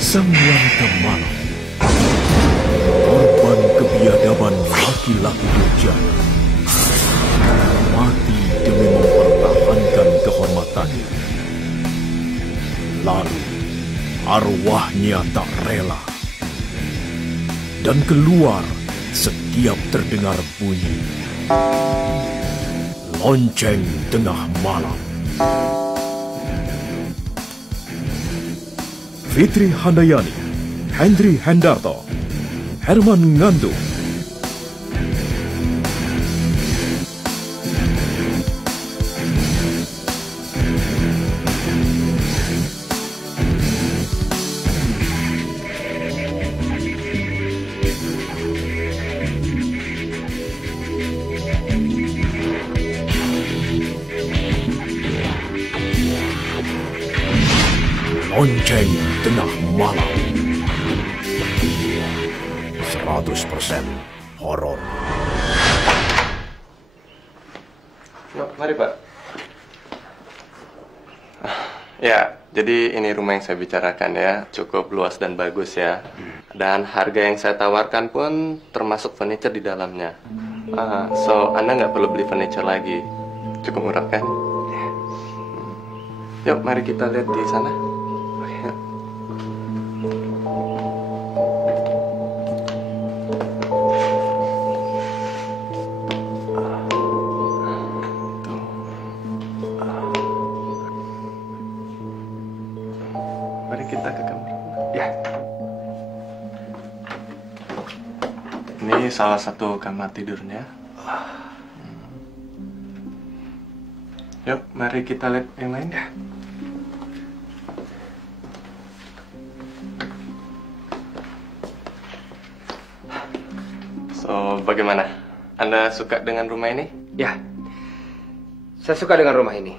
Sang wanita malam, korban kebiadaban laki-laki durjana, mati demi mempertahankan kehormatannya. Lalu arwahnya tak rela dan keluar setiap terdengar bunyi lonceng tengah malam. Fitri Handayani, Hendri Hendarto, Herman Ngandu. Lonceng tengah malam. 100% horor. Mari Pak. Ya, jadi ini rumah yang saya bicarakan ya. Cukup luas dan bagus ya. Dan harga yang saya tawarkan pun termasuk furniture di dalamnya. So, Anda nggak perlu beli furniture lagi. Cukup murah kan? Yuk, mari kita lihat di sana. Mari kita ke kamar. Ya. Ini salah satu kamar tidurnya. Yuk, mari kita lihat yang lain ya. So, bagaimana? Anda suka dengan rumah ini? Ya, saya suka dengan rumah ini.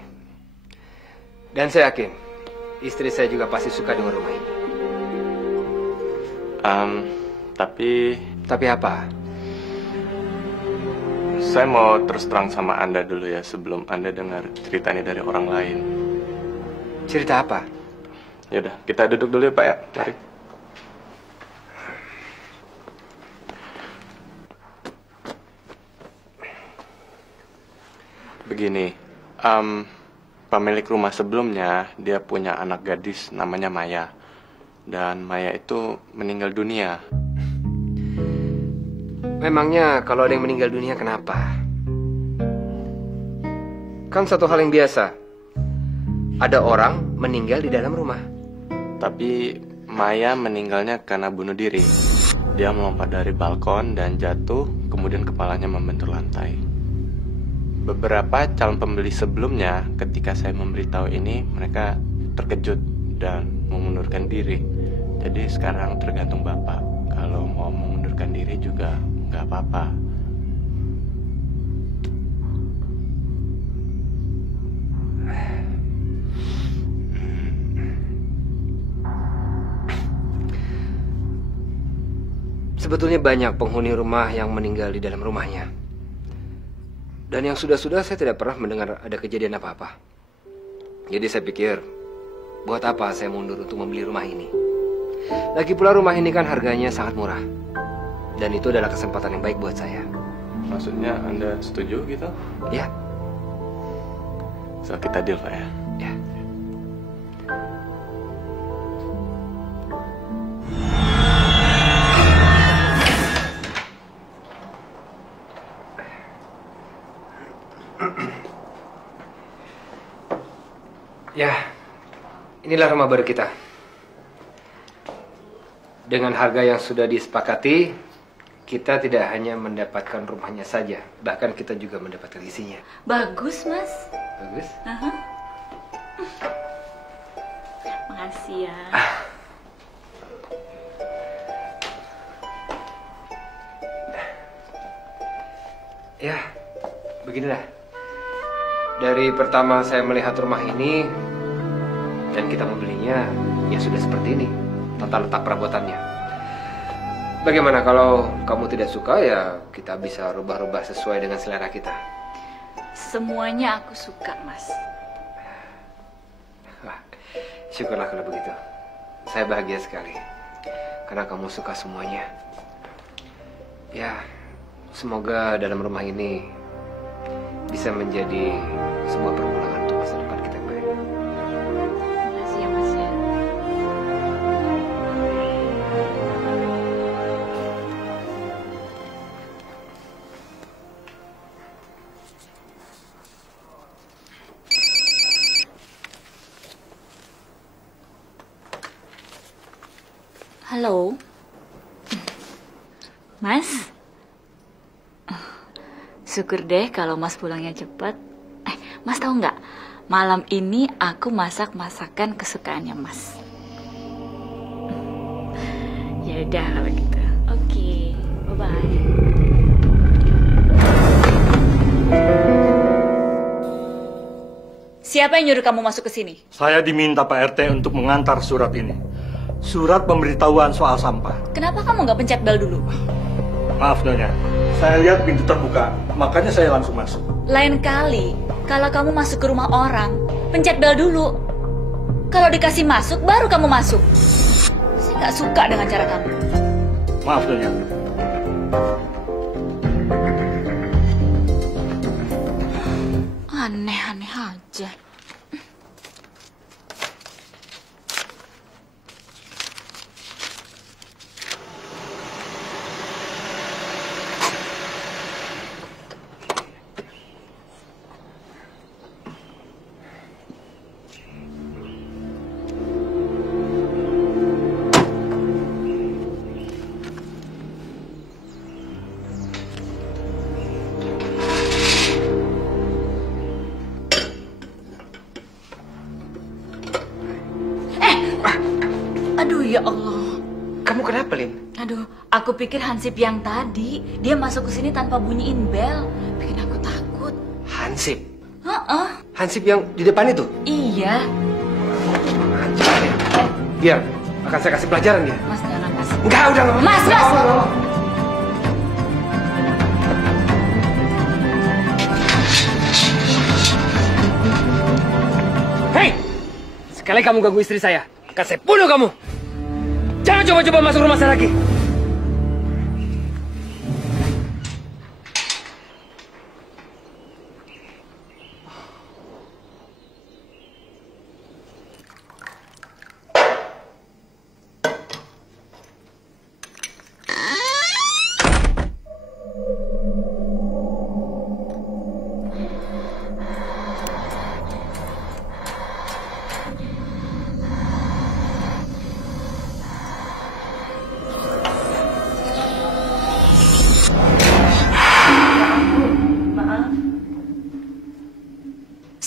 Dan saya yakin istri saya juga pasti suka dengan rumah ini. Tapi apa? Saya mau terus terang sama Anda dulu ya sebelum Anda dengar cerita ini dari orang lain. Cerita apa? Yaudah, kita duduk dulu ya Pak ya. Mari. Begini, pemilik rumah sebelumnya dia punya anak gadis namanya Maya. Dan Maya itu meninggal dunia. Memangnya kalau ada yang meninggal dunia kenapa? Kan satu hal yang biasa. Ada orang meninggal di dalam rumah. Tapi Maya meninggalnya karena bunuh diri. Dia melompat dari balkon dan jatuh, kemudian kepalanya membentur lantai. Beberapa calon pembeli sebelumnya ketika saya memberitahu ini, mereka terkejut dan mengundurkan diri. Jadi sekarang tergantung Bapak. Kalau mau mengundurkan diri juga nggak apa-apa. Sebetulnya banyak penghuni rumah yang meninggal di dalam rumahnya. Dan yang sudah-sudah saya tidak pernah mendengar ada kejadian apa-apa. Jadi saya pikir, buat apa saya mundur untuk membeli rumah ini? Lagi pula rumah ini kan harganya sangat murah. Dan itu adalah kesempatan yang baik buat saya. Maksudnya Anda setuju gitu? Ya. So, kita deal Pak ya? Ya. Ya, inilah rumah baru kita. Dengan harga yang sudah disepakati, kita tidak hanya mendapatkan rumahnya saja, bahkan kita juga mendapatkan isinya. Bagus, Mas. Bagus? Makasih ya. Ya, beginilah. Dari pertama saya melihat rumah ini dan kita membelinya, ya sudah seperti ini, tata letak perabotannya. Bagaimana kalau kamu tidak suka, ya kita bisa rubah-rubah sesuai dengan selera kita. Semuanya aku suka, Mas. Wah, syukurlah kalau begitu. Saya bahagia sekali karena kamu suka semuanya. Ya, semoga dalam rumah ini bisa menjadi sebuah permulaan untuk masa depan kita yang baik. Terima kasih ya Mas ya. Halo, Mas. Syukur deh kalau Mas pulangnya cepat. Mas tahu nggak? Malam ini aku masak masakan kesukaannya Mas. Ya udah kalau gitu. Oke, bye-bye. Siapa yang nyuruh kamu masuk ke sini? Saya diminta Pak RT untuk mengantar surat ini. Surat pemberitahuan soal sampah. Kenapa kamu nggak pencet bel dulu? Maaf Nyonya, saya lihat pintu terbuka, makanya saya langsung masuk. Lain kali, kalau kamu masuk ke rumah orang, pencet bel dulu. Kalau dikasih masuk, baru kamu masuk. Saya nggak suka dengan cara kamu. Maaf Nyonya. Aneh-aneh aja. Aduh ya Allah. Kamu kenapa, Lin? Aduh, aku pikir Hansip yang tadi. Dia masuk ke sini tanpa bunyiin bel. Bikin aku takut. Hansip. Heeh. Hansip yang di depan itu? Iya. Hancur ya. Biar, akan saya kasih pelajaran dia. Mas jangan Mas. Enggak, udah nggak mau. Mas, Nggak Mas. mau. Hei! Sekali kamu ganggu istri saya, akan saya bunuh kamu. Jangan coba-coba masuk rumah saya lagi.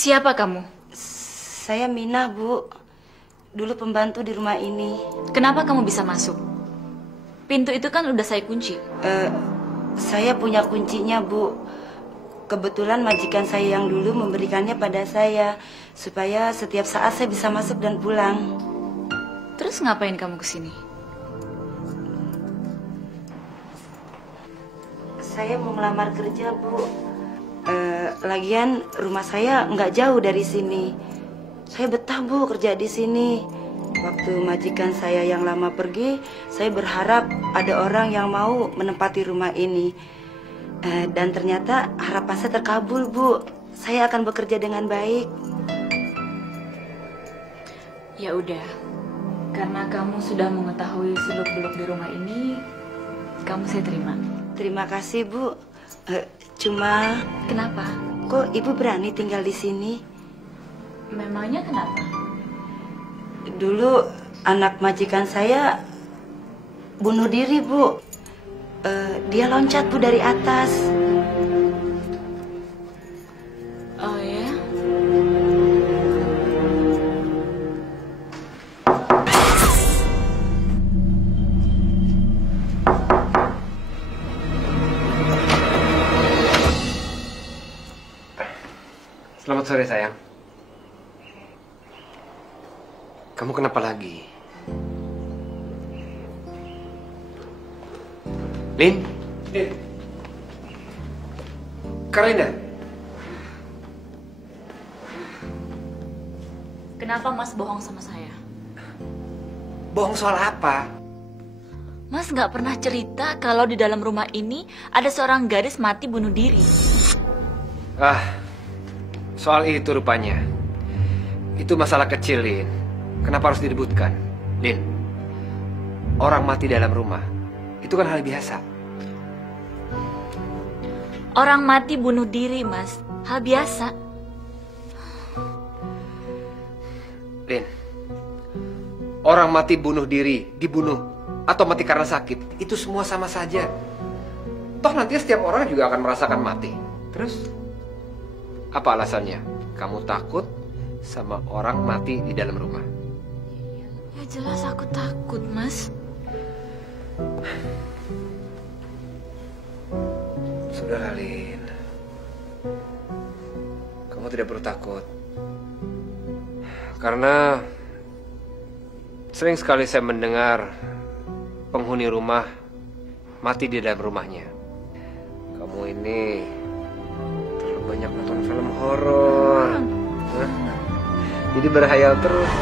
Siapa kamu? Saya Minah, Bu. Dulu pembantu di rumah ini. Kenapa kamu bisa masuk? Pintu itu kan udah saya kunci. Saya punya kuncinya, Bu. Kebetulan majikan saya yang dulu memberikannya pada saya supaya setiap saat saya bisa masuk dan pulang. Terus ngapain kamu kesini? Saya mau melamar kerja, Bu. Lagian rumah saya nggak jauh dari sini. Saya betah, Bu, kerja di sini. Waktu majikan saya yang lama pergi, saya berharap ada orang yang mau menempati rumah ini. Dan ternyata harapan saya terkabul, Bu. Saya akan bekerja dengan baik. Ya udah. Karena kamu sudah mengetahui seluk-beluk di rumah ini, kamu saya terima. Terima kasih, Bu. Cuma Kenapa? kok Ibu berani tinggal di sini? Memangnya kenapa? Dulu anak majikan saya bunuh diri, Bu. Dia loncat, Bu, dari atas. Oh ya? Selamat sore, sayang. Kamu kenapa lagi? Lin? Karina? Kenapa Mas bohong sama saya? Bohong soal apa? Mas nggak pernah cerita kalau di dalam rumah ini ada seorang gadis mati bunuh diri. Soal itu rupanya. Itu masalah kecil, Lin. Kenapa harus diributkan? Lin, orang mati dalam rumah, itu kan hal biasa. Orang mati bunuh diri, Mas. Hal biasa. Lin, orang mati bunuh diri, dibunuh, atau mati karena sakit, itu semua sama saja. Toh nanti setiap orang juga akan merasakan mati. Terus, apa alasannya? Kamu takut sama orang mati di dalam rumah? Ya jelas aku takut, Mas. Sudahlah, Lin. Kamu tidak perlu takut. Karena sering sekali saya mendengar penghuni rumah mati di dalam rumahnya. Kamu ini terlalu banyak nonton film horor. Jadi berhayal terus.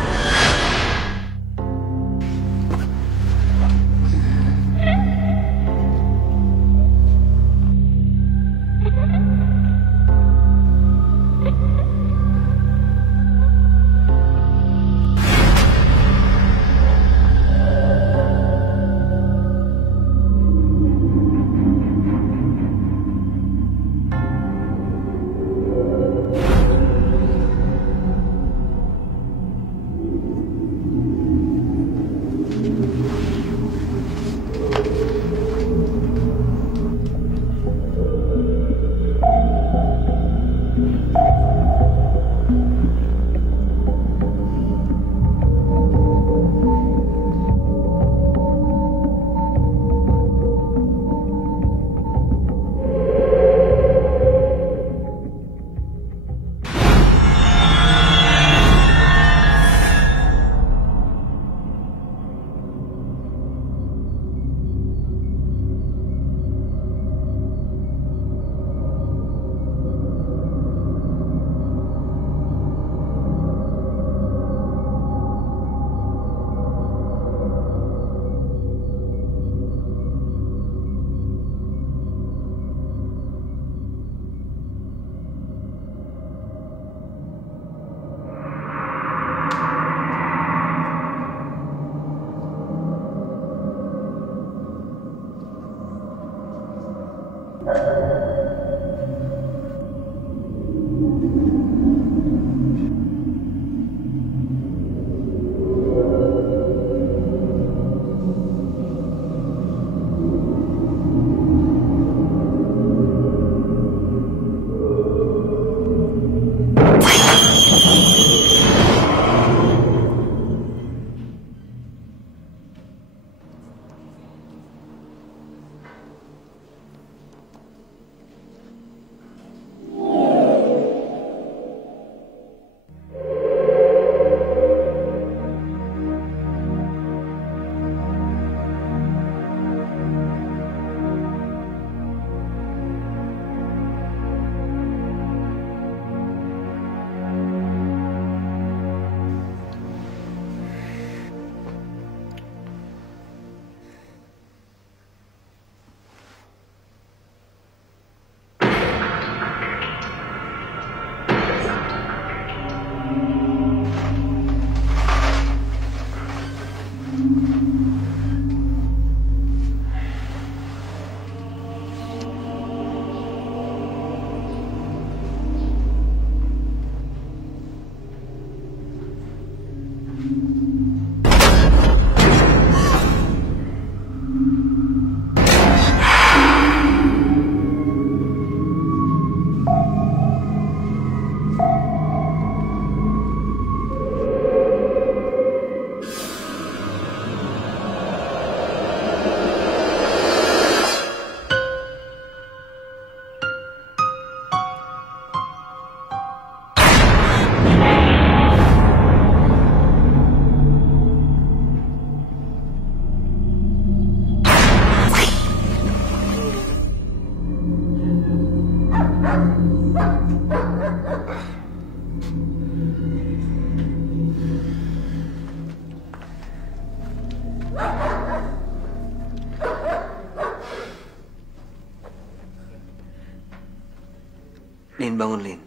Lin, bangun, Lin.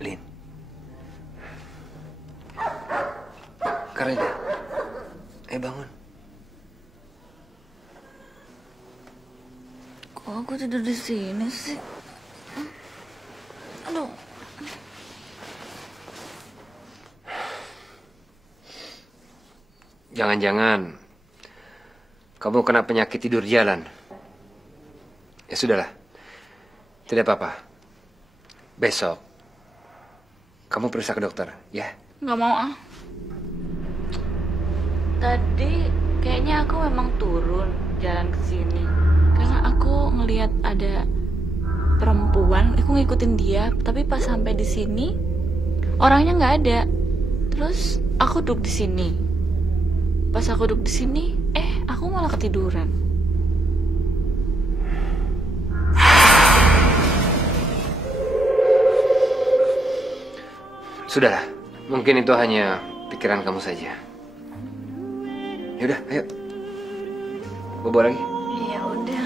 Lin. Karina, bangun. Kok aku tidur di sini sih? Aduh. Jangan-jangan kamu kena penyakit tidur jalan. Ya sudahlah, tidak apa-apa. Besok kamu periksa ke dokter, ya? Nggak mau ah. Tadi kayaknya aku memang turun jalan ke sini karena aku ngelihat ada perempuan, aku ngikutin dia, tapi pas sampai di sini orangnya nggak ada. Terus aku duduk di sini. Pas aku duduk di sini, aku malah ketiduran. Sudahlah, mungkin itu hanya pikiran kamu saja. Yaudah, ayo. Bobo lagi. Ya udah.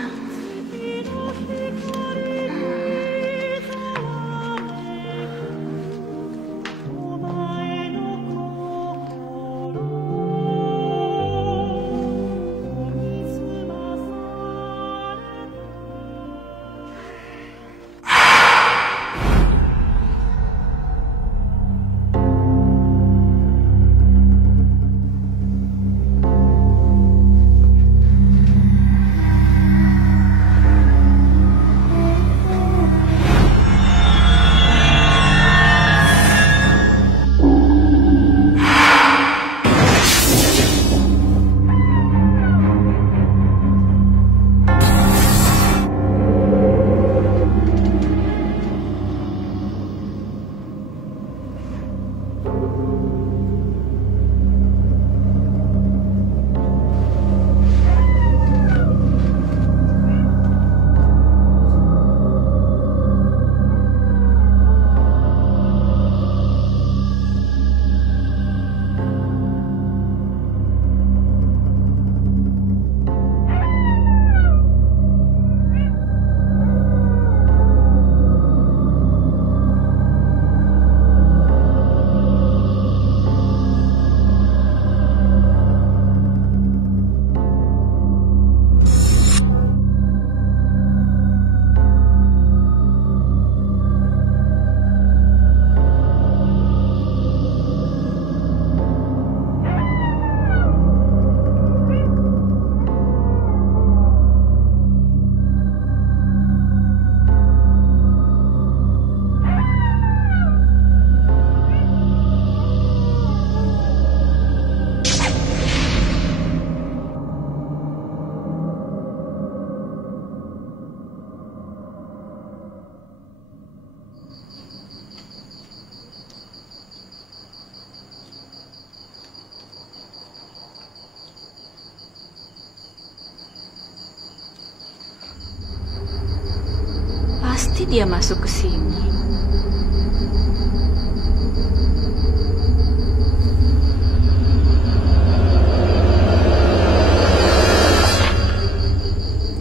Pasti dia masuk ke sini.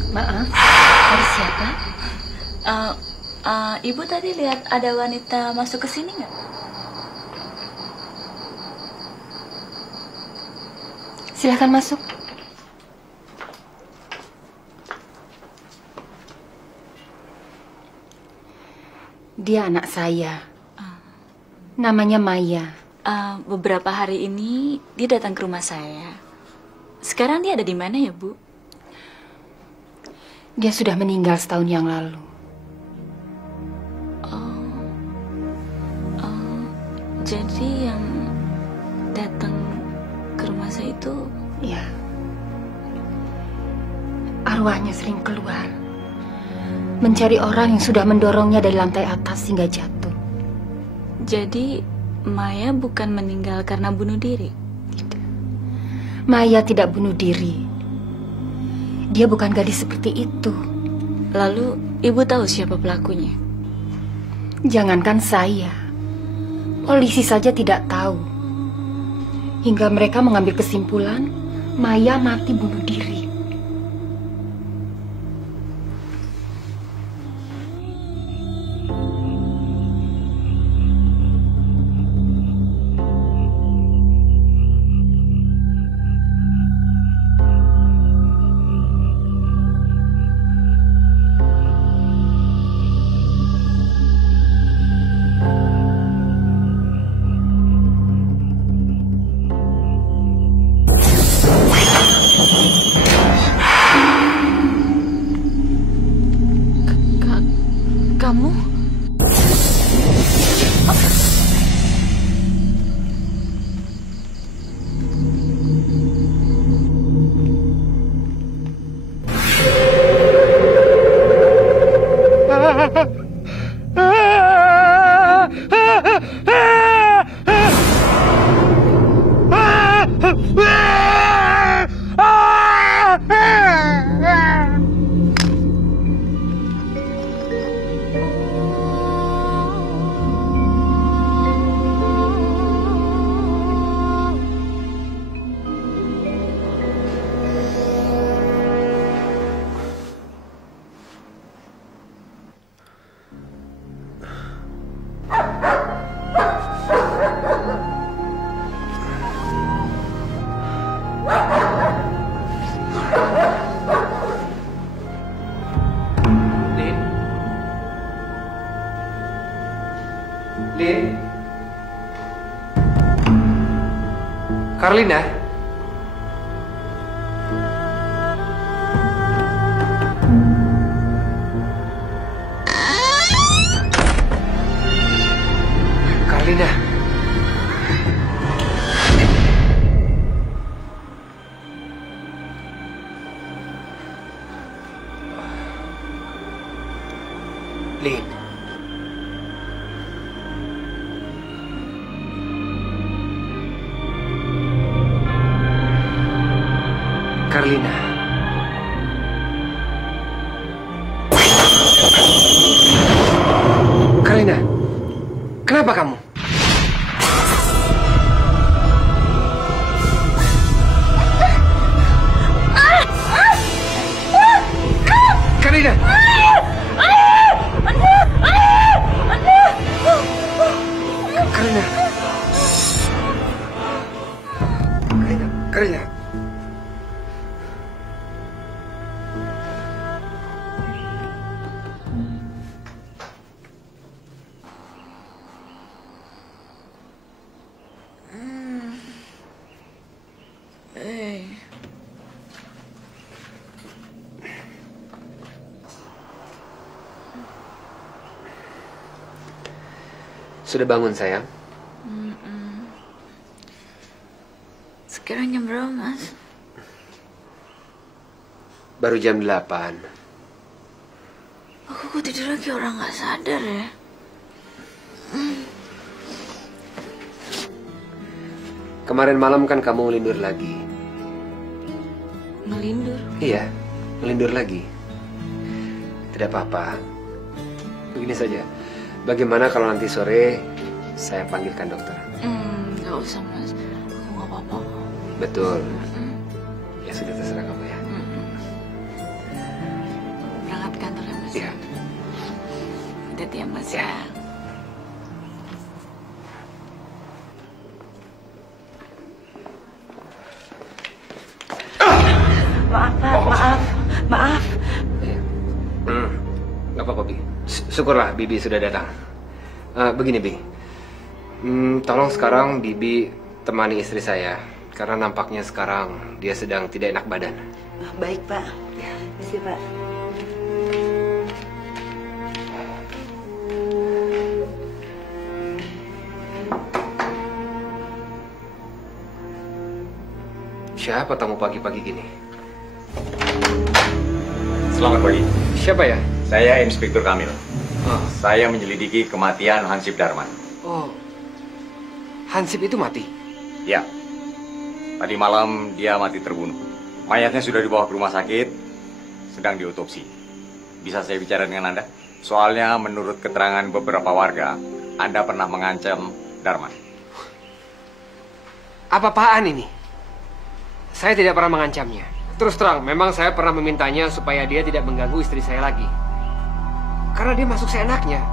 Maaf, ada siapa? Ibu tadi lihat ada wanita masuk ke sini nggak? Silahkan masuk. Dia anak saya. Namanya Maya. Beberapa hari ini dia datang ke rumah saya. Sekarang dia ada di mana ya, Bu? Dia sudah meninggal setahun yang lalu. Jadi yang datang ke rumah saya itu... Ya. Arwahnya sering keluar. Mencari orang yang sudah mendorongnya dari lantai atas hingga jatuh. Jadi Maya bukan meninggal karena bunuh diri? Tidak. Maya tidak bunuh diri. Dia bukan gadis seperti itu. Lalu ibu tahu siapa pelakunya? Jangankan saya, polisi saja tidak tahu. Hingga mereka mengambil kesimpulan Maya mati bunuh diri. Kamu? Lin? Carlina? Carlina? Lin? Carlina. Carlina, kenapa kamu? Carlina. Carlina. Carlina. Sudah bangun, sayang? Sekarang jam berapa, Mas? Baru jam 8. Aku kok tidur lagi orang nggak sadar ya? Kemarin malam kan kamu ngelindur lagi. Ngelindur? Iya, ngelindur lagi. Tidak apa-apa. Begini saja. Bagaimana kalau nanti sore saya panggilkan dokter? Nggak usah, Mas. Aku nggak apa-apa. Betul. Ya sudah, terserah kamu ya. Berangkat kantor ya, Mas? Iya. Hati-hati ya, Mas Ya. ya. Maaf, Pak. Maaf. Nggak apa-apa, Bi. Syukurlah Bibi sudah datang. Begini, Bi. Tolong sekarang Bibi temani istri saya. Karena nampaknya sekarang dia sedang tidak enak badan. Baik, Pak. Terima kasih, Pak. Siapa tamu pagi-pagi gini? Selamat pagi. Siapa ya? Saya Inspektur Kamil. Oh. Saya menyelidiki kematian Hansip Darman. Oh, Hansip itu mati? Ya. Tadi malam dia mati terbunuh. Mayatnya sudah dibawa ke rumah sakit, sedang diotopsi. Bisa saya bicara dengan Anda? Soalnya menurut keterangan beberapa warga, Anda pernah mengancam Darman. Apa-apaan ini? Saya tidak pernah mengancamnya. Terus terang, memang saya pernah memintanya supaya dia tidak mengganggu istri saya lagi. Karena dia masuk seenaknya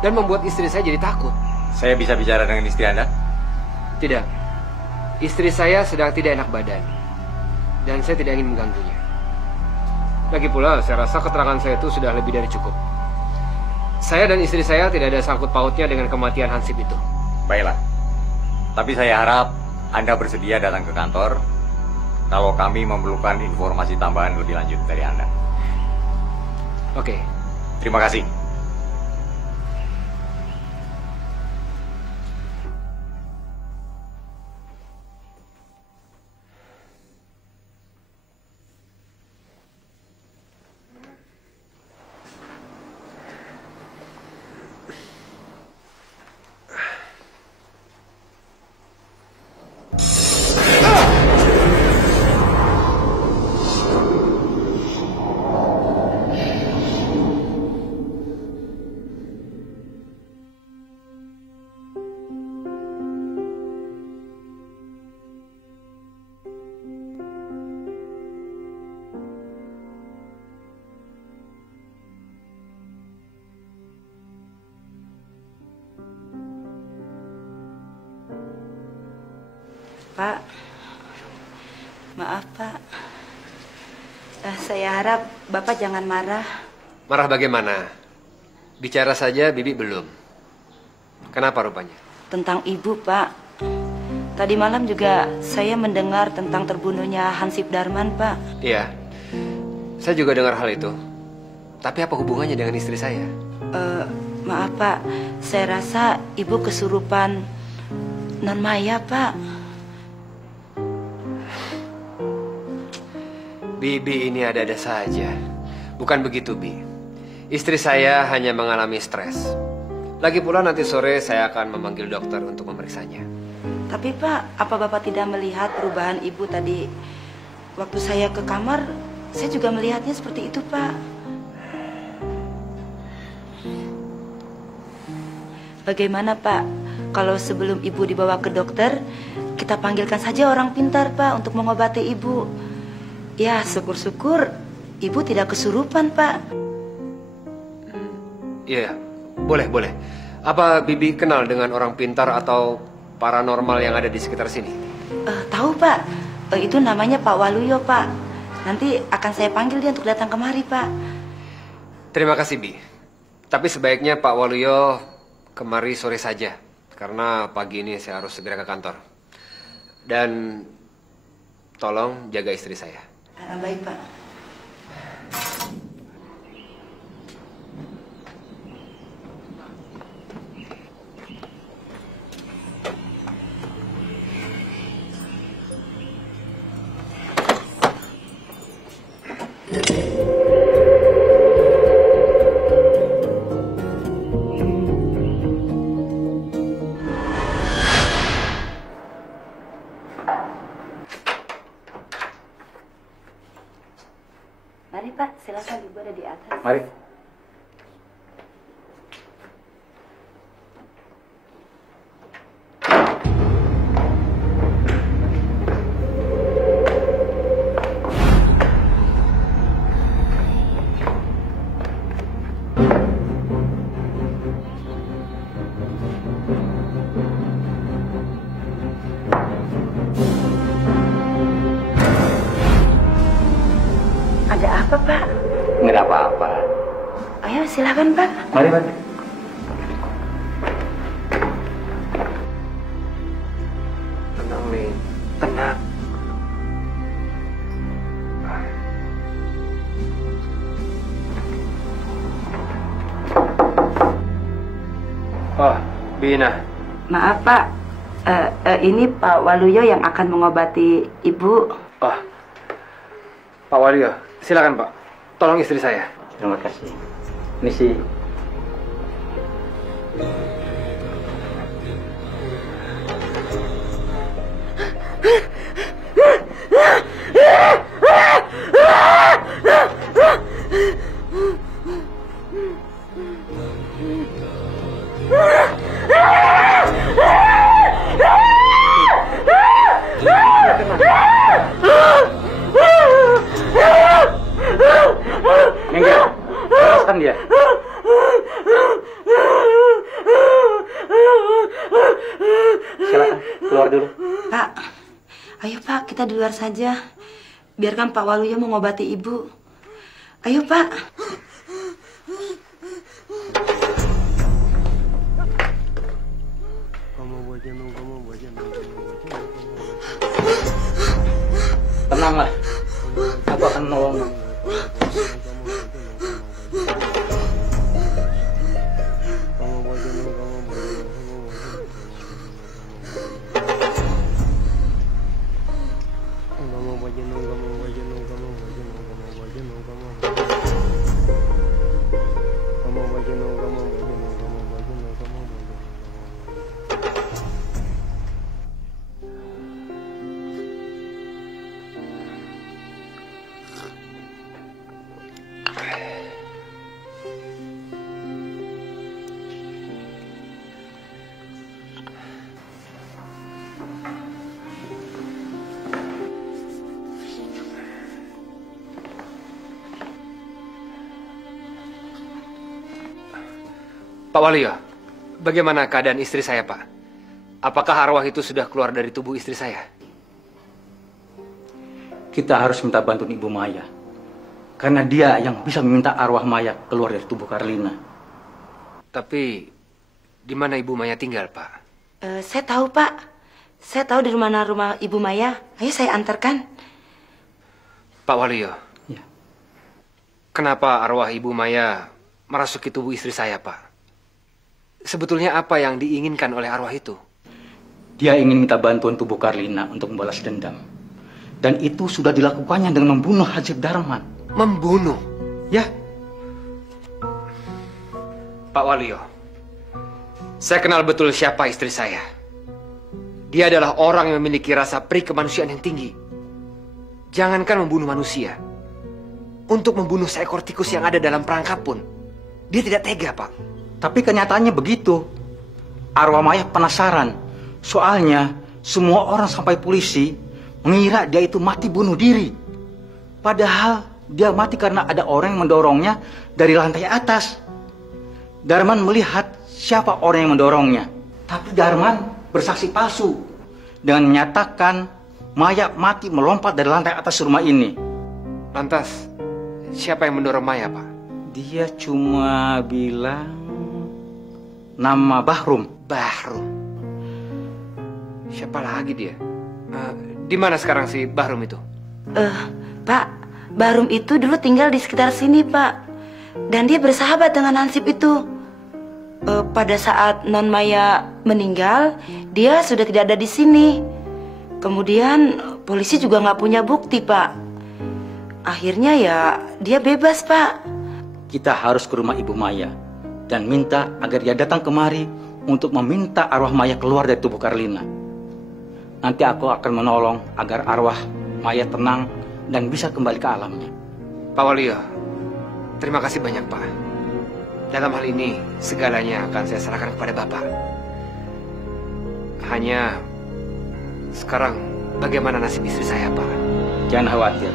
dan membuat istri saya jadi takut. Saya bisa bicara dengan istri Anda? Tidak. Istri saya sedang tidak enak badan. Dan saya tidak ingin mengganggunya. Lagi pula, saya rasa keterangan saya itu sudah lebih dari cukup. Saya dan istri saya tidak ada sangkut pautnya dengan kematian Hansip itu. Baiklah. Tapi saya harap Anda bersedia datang ke kantor kalau kami memerlukan informasi tambahan lebih lanjut dari Anda. Oke. Terima kasih. Pak, maaf Pak. Saya harap Bapak jangan marah. Marah bagaimana? Bicara saja Bibi belum. Kenapa rupanya? Tentang Ibu, Pak. Tadi malam juga saya mendengar tentang terbunuhnya Hansip Darman, Pak. Iya, saya juga dengar hal itu. Tapi apa hubungannya dengan istri saya? Maaf Pak, saya rasa Ibu kesurupan Non Maya, Pak. Bibi ini ada-ada saja. Bukan begitu, Bi. Istri saya hanya mengalami stres. Lagi pula nanti sore saya akan memanggil dokter untuk memeriksanya. Tapi Pak, apa Bapak tidak melihat perubahan Ibu tadi? Waktu saya ke kamar, saya juga melihatnya seperti itu, Pak. Bagaimana, Pak? Kalau sebelum Ibu dibawa ke dokter, kita panggilkan saja orang pintar, Pak, untuk mengobati Ibu. Ya, syukur-syukur Ibu tidak kesurupan, Pak. Iya, boleh. Apa Bibi kenal dengan orang pintar atau paranormal yang ada di sekitar sini? Tahu, Pak. Itu namanya Pak Waluyo, Pak. Nanti akan saya panggil dia untuk datang kemari, Pak. Terima kasih, Bi. Tapi sebaiknya Pak Waluyo kemari sore saja. Karena pagi ini saya harus segera ke kantor. Dan tolong jaga istri saya. Baik, Pak. Mari Pak, silakan Ibu ada di atas. Mari. Ada apa, Pak? Nggak ada apa-apa. Ayo, silakan, Pak. Mari, Pak. Tenang, Nih. Tenang. Oh, Bina. Maaf, Pak. Ini Pak Waluyo yang akan mengobati Ibu. Oh, Pak Waluyo, silakan Pak. Tolong istri saya. Terima kasih. Misi. lepaskan dia. Silakan keluar dulu. Pak, ayo Pak, kita di luar saja. Biarkan Pak Waluyo mengobati Ibu. Ayo Pak. Tenanglah, aku akan menolongmu. Pak Waluyo, bagaimana keadaan istri saya, Pak? Apakah arwah itu sudah keluar dari tubuh istri saya? Kita harus minta bantuan Ibu Maya. Karena dia yang bisa meminta arwah Maya keluar dari tubuh Karlina. Tapi, di mana Ibu Maya tinggal, Pak? Saya tahu, Pak. Saya tahu di mana rumah Ibu Maya. Ayo saya antarkan. Pak Waluyo. Ya. Kenapa arwah Ibu Maya merasuki tubuh istri saya, Pak? Sebetulnya apa yang diinginkan oleh arwah itu? Dia ingin minta bantuan tubuh Karlina untuk membalas dendam. Dan itu sudah dilakukannya dengan membunuh Hansip Darman. Membunuh? Ya. Pak Waluyo, saya kenal betul siapa istri saya. Dia adalah orang yang memiliki rasa peri kemanusiaan yang tinggi. Jangankan membunuh manusia, untuk membunuh seekor tikus yang ada dalam perangkap pun, dia tidak tega, Pak. Tapi kenyataannya begitu. Arwah Maya penasaran. Soalnya semua orang sampai polisi mengira dia itu mati bunuh diri. Padahal dia mati karena ada orang yang mendorongnya dari lantai atas. Darman melihat siapa orang yang mendorongnya. Tapi Darman bersaksi palsu dengan menyatakan Maya mati melompat dari lantai atas rumah ini. Lantas, siapa yang mendorong Maya, Pak? Dia cuma bilang nama Bahrum. Bahrum. Siapa lagi dia? Di mana sekarang si Bahrum itu? Pak, Bahrum itu dulu tinggal di sekitar sini, Pak. Dan dia bersahabat dengan Hansip itu. Pada saat Non Maya meninggal, dia sudah tidak ada di sini. Kemudian polisi juga nggak punya bukti, Pak. Akhirnya ya dia bebas, Pak. Kita harus ke rumah Ibu Maya dan minta agar dia datang kemari untuk meminta arwah Maya keluar dari tubuh Karlina. Nanti aku akan menolong agar arwah Maya tenang dan bisa kembali ke alamnya. Pak Waluyo, terima kasih banyak, Pak. Dalam hal ini, segalanya akan saya serahkan kepada Bapak. Hanya, sekarang bagaimana nasib istri saya, Pak? Jangan khawatir.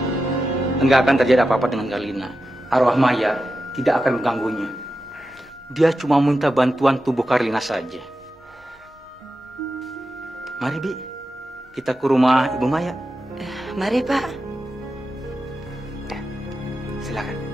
Enggak akan terjadi apa-apa dengan Karlina. Arwah Maya tidak akan mengganggunya. Dia cuma minta bantuan tubuh Karlina saja. Mari, Bi. Kita ke rumah Ibu Maya. Mari, Pak. Silakan.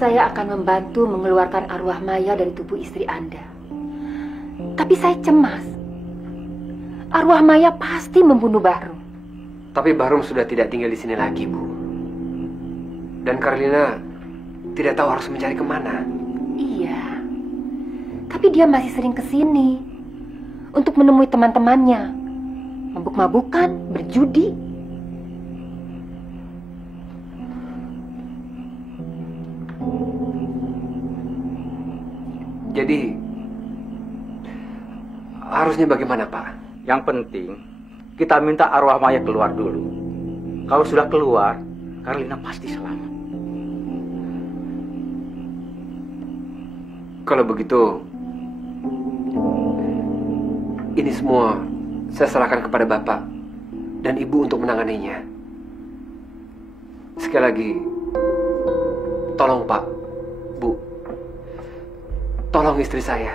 saya akan membantu mengeluarkan arwah Maya dari tubuh istri Anda. Tapi saya cemas. Arwah Maya pasti membunuh Bahrum. Tapi Bahrum sudah tidak tinggal di sini lagi, Bu. Dan Karlina tidak tahu harus mencari kemana. Iya. Tapi dia masih sering ke sini untuk menemui teman-temannya, mabuk-mabukan, berjudi. Jadi, harusnya bagaimana, Pak? Yang penting, kita minta arwah Maya keluar dulu. Kalau sudah keluar, Karlina pasti selamat. Kalau begitu, ini semua saya serahkan kepada Bapak dan Ibu untuk menanganinya. Sekali lagi, tolong Pak, Bu, tolong istri saya.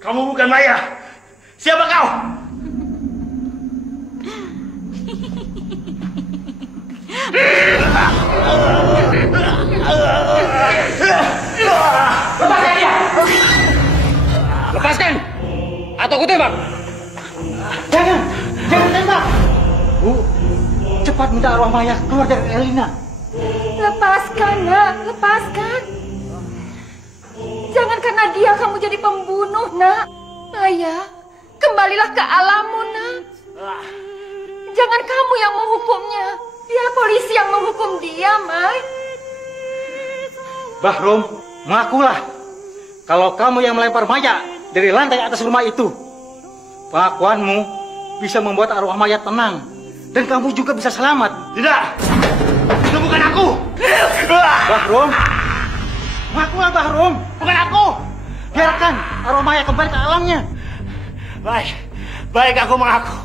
Kamu bukan Maya. Siapa kau? Lepaskan dia! Lepaskan! Atau aku tembak! Jangan tembak! Bu, cepat minta arwah Maya keluar dari Elina. Lepaskan, Nak. Lepaskan. Jangan karena dia kamu jadi pembunuh, Nak. Maya, kembalilah ke alammu, Nak. Jangan kamu yang menghukumnya. Biar polisi yang menghukum dia, Mai. Bahrum, mengakulah kalau kamu yang melempar Maya dari lantai atas rumah itu. Pengakuanmu bisa membuat arwah Maya tenang. Dan kamu juga bisa selamat. Tidak! Itu bukan aku! Bahrum! Mengakulah, Bahrum! Bukan aku! Biarkan arwah Maya kembali ke alamnya. Baik aku mengaku.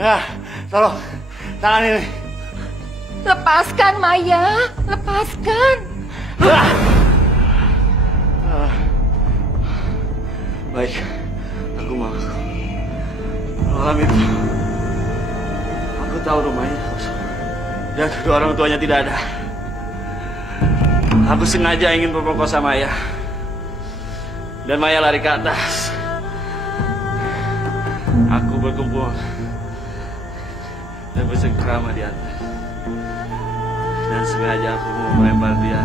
Ya, tolong, tangan ini. Lepaskan, Maya. Lepaskan. Baik, aku mengaku. Malam itu, aku tahu rumahnya kosong. Dan kedua orang tuanya tidak ada. Aku sengaja ingin memperkosa Maya. Dan Maya lari ke atas. Aku berkumpul dan bersengkrama di atas. Dan sengaja aku mau melempar dia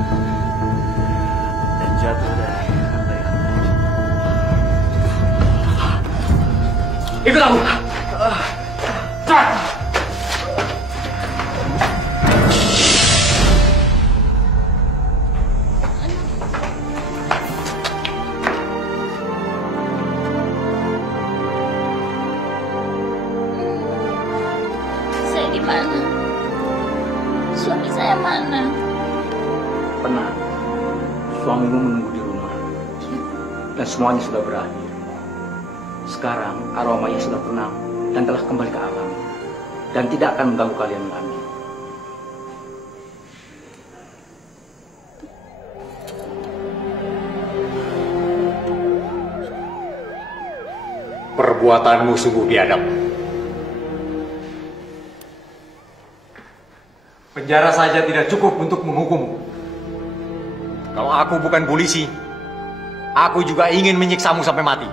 dan jatuh dari lantai atas. Ikut aku! Cepat! Mana? Suami saya mana? Tenang, suamimu menunggu di rumah. Dan semuanya sudah berakhir. Sekarang arwah Maya sudah tenang dan telah kembali ke alam. Dan tidak akan mengganggu kalian lagi. Perbuatanmu sungguh biadab. Penjara saja tidak cukup untuk menghukummu. Kalau aku bukan polisi, aku juga ingin menyiksamu sampai mati.